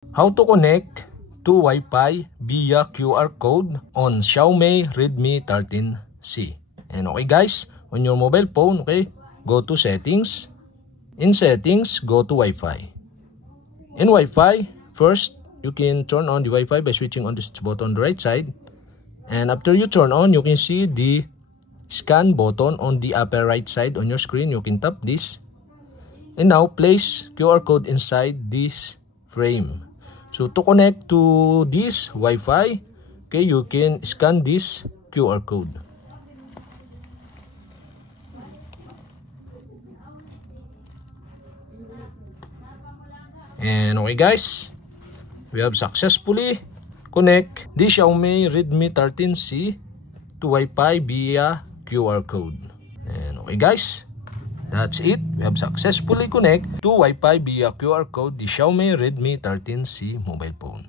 How to connect to Wi-Fi via QR code on Xiaomi Redmi 13C. And okay guys, on your mobile phone, okay, go to settings. In settings, go to Wi-Fi. In Wi-Fi, first, you can turn on the Wi-Fi by switching on the switch button on the right side. And after you turn on, you can see the scan button on the upper right side on your screen. You can tap this. And now, place QR code inside this frame. So to connect to this Wi-Fi, okay, you can scan this QR code. And okay guys, we have successfully connect the Xiaomi Redmi 13C to Wi-Fi via QR code. And okay guys, that's it. We have successfully connect to Wi-Fi via QR code the Xiaomi Redmi 13C mobile phone.